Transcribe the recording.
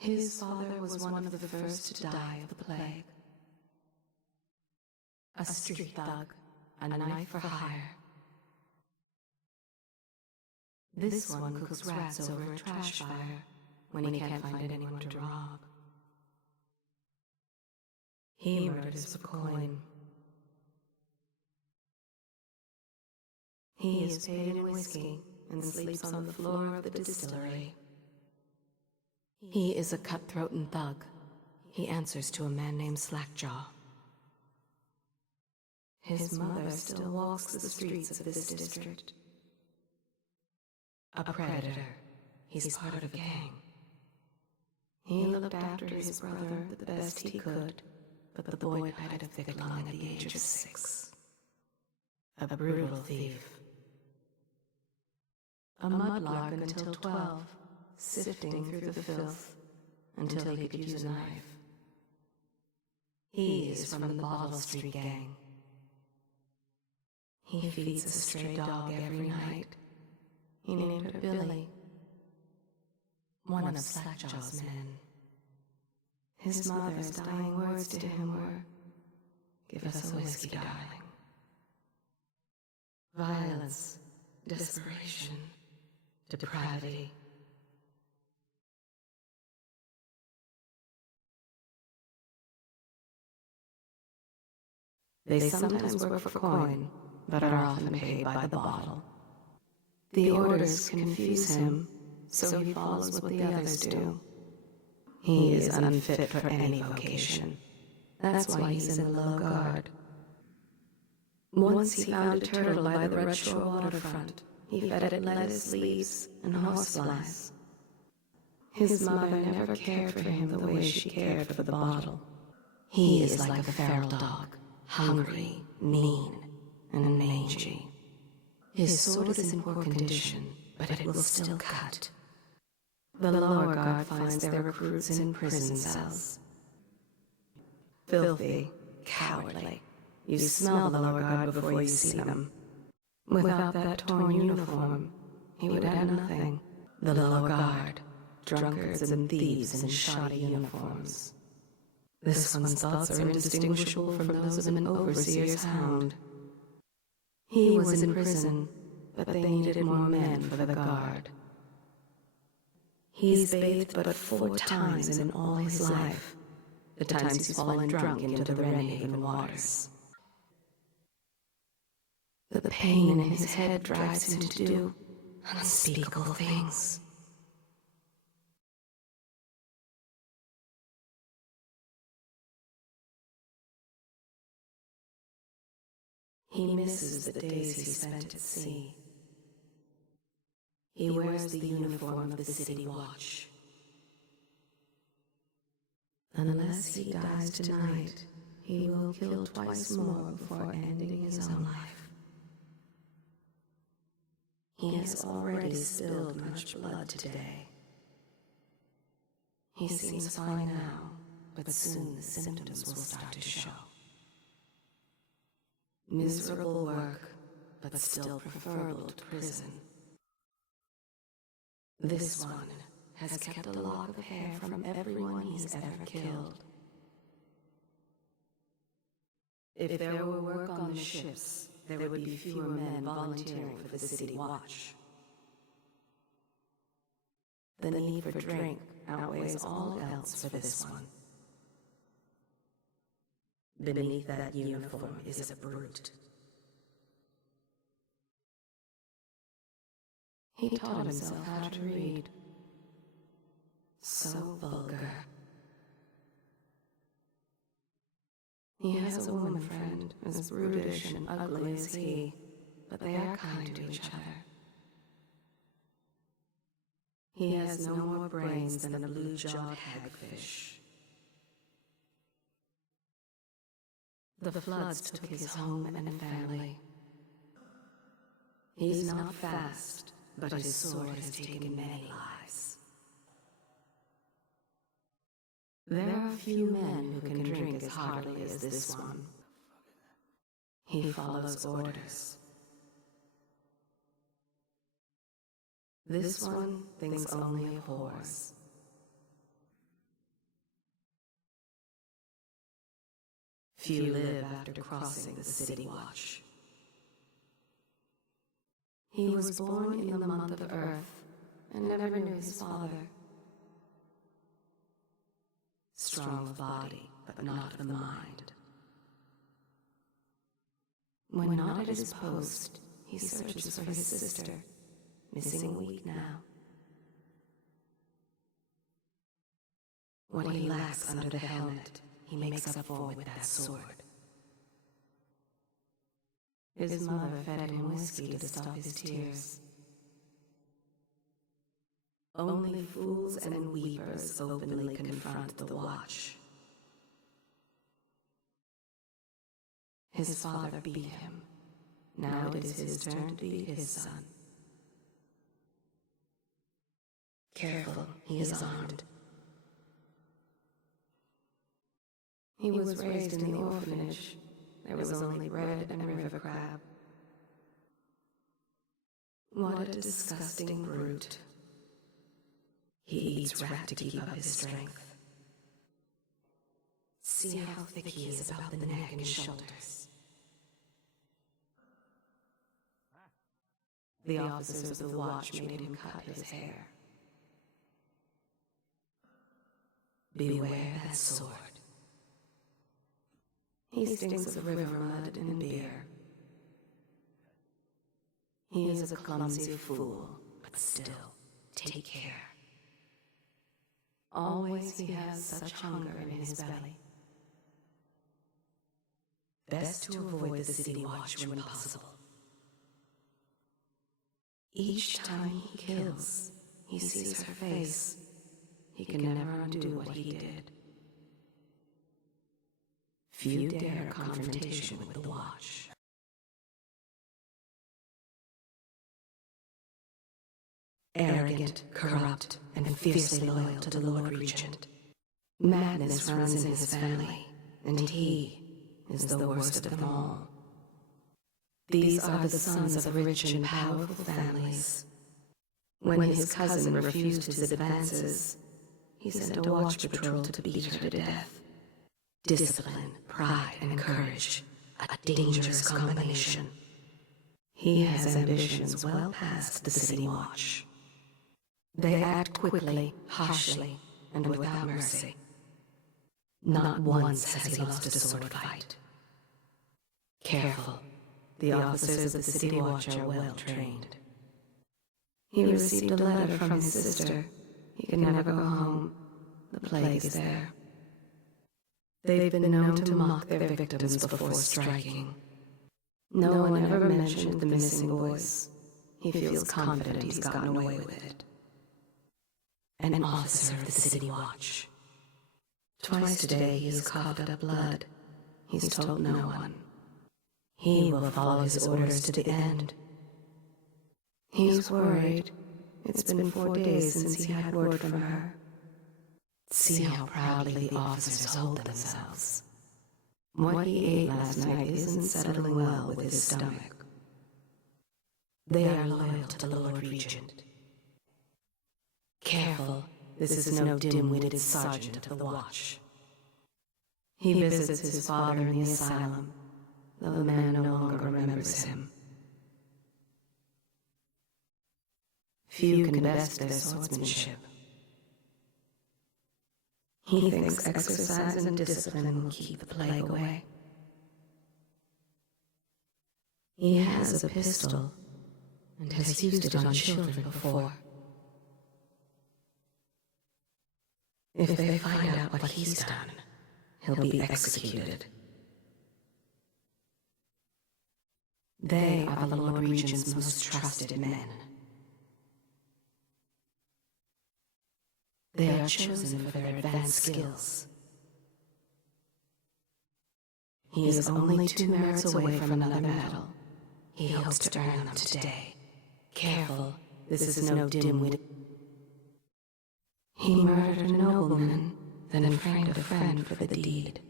His father was one of the first to die of the plague. A street thug, a knife for hire. This one cooks rats over a trash fire when he can't find anyone to rob. He murders for coin. He is paid in whiskey and sleeps on the floor of the distillery. He is a cutthroat and thug. He answers to a man named SlackJaw. His mother still walks the streets of this district. A predator. He's part of a gang. He looked after his brother the best he could, but the boy died of thick lung at the age of 6. A brutal thief. A mudlark until 12, sifting through the filth until he could use a knife. He is from the Bottle Street gang. He feeds a stray dog every night. He named her Billy, one of SlackJaws Men. His mother's dying words to him were, "Give us a whiskey, darling." Violence, desperation, depravity. They sometimes work for coin, but are often paid by the bottle. The orders confuse him, so he follows what the others do. He is unfit for any vocation. That's why he's in the low guard. Once he found a turtle by the Red Shore waterfront. He fed it lettuce leaves and horseflies. His mother never cared for him the way she cared for the bottle. He is like a feral dog, hungry, mean, and mangy. His sword is in poor condition, but it will still cut. The lower guard finds their recruits in prison cells. Filthy, cowardly. You smell the lower guard before you see them. Without that torn uniform, he would have nothing. The lower guard, drunkards and thieves in shoddy uniforms. This one's thoughts are indistinguishable from those of an overseer's hound. He was in prison, but they needed more men for the guard. He's bathed but 4 times in all his life, the times he's fallen drunk into the Renhaven waters. The pain in his head drives him to do unspeakable things. He misses the days he spent at sea. He wears the uniform of the city watch. Unless he dies tonight, he will kill twice more before ending his own life. He has already spilled much blood today. He seems fine now, but soon the symptoms will start to show. Miserable work, but still preferable to prison. This one has kept a lock of hair from everyone he's ever killed. If there were work on the ships, there would be fewer men volunteering for the city watch. The need for drink outweighs all else for this one. Beneath that uniform is a brute. He taught himself how to read. So vulgar. He has a woman friend as brutish and ugly as he, but they are kind to each other. He has no more brains than a blue-jawed hagfish. The floods took his home and family. He's not fast, but his sword has taken many lives. There are few men who can drink as heartily as this one. He follows orders. This one thinks only of whores. Few live after crossing the city watch. He was born in the month of Earth and never knew his father. Strong of body, but not of the mind. When not at his post, he searches for his sister, missing a week now. What he lacks under the helmet, he makes up for with that sword. His mother fed him whiskey to stop his tears. Only fools and weepers openly confront the watch. His father beat him. Now it is his turn to beat his son. Careful, he is armed. He was raised in the orphanage. There was only bread and river crab. What a disgusting brute. He eats rat to keep up his strength. See how thick he is about the neck and shoulders. The officers of the watch made him cut his hair. Beware that sword. He stinks of river mud and beer. He is a clumsy fool, but still, take care. Always he has such hunger in his belly. Best to avoid the city watch when possible. Each time he kills, he sees her face. He can never undo what he did. Few dare confrontation with the watch. Arrogant, corrupt, and fiercely loyal to the Lord Regent. Madness runs in his family, and he is the worst of them all. These are the sons of rich and powerful families. When his cousin refused his advances, he sent a watch patrol to beat her to death. Discipline, pride, and courage, a dangerous combination. He has ambitions well past the city watch. They act quickly, harshly, and without mercy. Not once has he lost a sword fight. Careful, the officers of the city watch are well trained. He received a letter from his sister. He can never go home. The plague is there. They've been known to mock their victims before striking. No one ever mentioned the missing boys. He feels confident he's gotten away with it. An officer of the city watch. Twice today he has coughed up blood. He's told no one. He will follow his orders to the end. He's worried. It's been 4 days since he had word from her. See how proudly the officers hold themselves. What he ate last night isn't settling well with his stomach. They are loyal to the Lord Regent. Careful, this is no dim-witted sergeant of the watch. He visits his father in the asylum, though the man no longer remembers him. Few can best their swordsmanship. He thinks exercise and discipline will keep the plague away. He has a pistol and has used it on children before. If they find out what he's done, he'll be executed. They are the Lord Regent's most trusted men. They are chosen for their advanced skills. He is only 2 merits away from another medal. He hopes to earn them today. Careful, this is no dim-witted. He murdered a nobleman, then framed a friend for the deed.